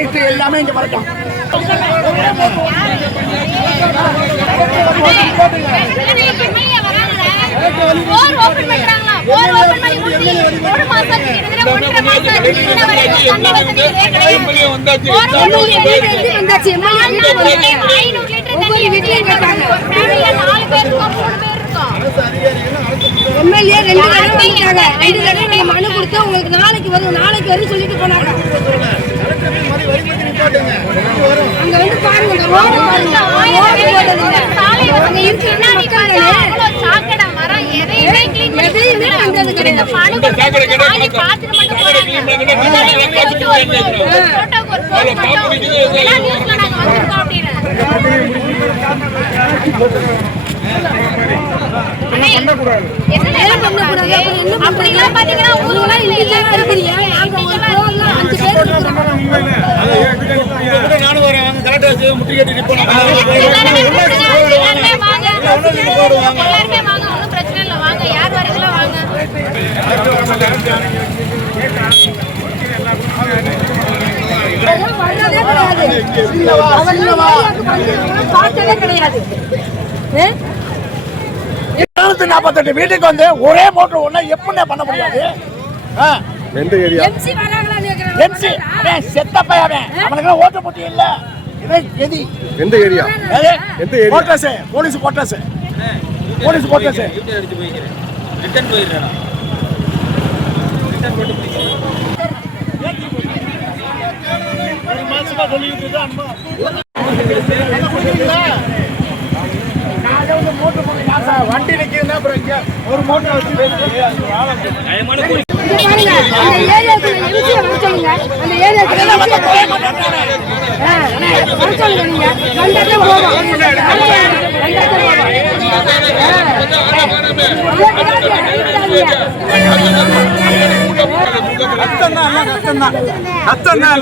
Right எல்லாமே இங்க வரட்டும். எம்எல்ஏ 2 தடவை மனு கொடுத்து உங்களுக்கு நாளைக்கு வரும் சொல்லிட்டு போனாங்க. அங்க வந்து பாருங்க, ரோடு பாருங்க, அங்க இருக்கிற மக்கள் எதையுமே கண்டது கிடையாது. அப்படிலாம் பாத்தீங்கன்னா ஊர்லாம் இங்கெல்லாம் இருக்கிறீங்க. நாங்க ஒரு கோவம்லாம் 5 பேர் இருக்கிறோம். நானும் வரேன். வாங்க கரெக்டா முட்டி கட்டிட்டு போலாம். எல்லாருமே வாங்க. எல்லாருமே வாங்க. ஒண்ணும் பிரச்சனை இல்ல. வாங்க. யார் வரீங்களோ வாங்க. பார்த்ததே கிடையாது. 48 வீட்டுக்கு வந்து ஒரே மோட்டர் ஒண்ணா எப்படி பண்ண முடியாது? எந்த ஏரியா? எம்சி வராங்களா கேக்குறாங்க. எம்சி அவன் செத்த பையன். அவனுக்கு ஓட்ட போட்டி இல்ல. இவன் எதி எந்த ஏரியா? எந்த area? Quotes police quotes. Police quotes. Return போயிடுறா. ரிட்டர்ன் போட்டு போயிடுறா. ஒரு மாசமா சொல்லிட்டு இருக்கா அம்மா. வண்டி நிக்குதுன்னா அப்புறம் இங்க ஒரு மோட்டர் வச்சு பேசுறீங்க. அந்த ஏரியாக்குள்ள எம்சி வர சொல்லுங்க. அந்த ஏரியாக்குள்ள வர சொல்லுங்க. நீங்க வந்தாலே போவோம். கஷ்டம் தான்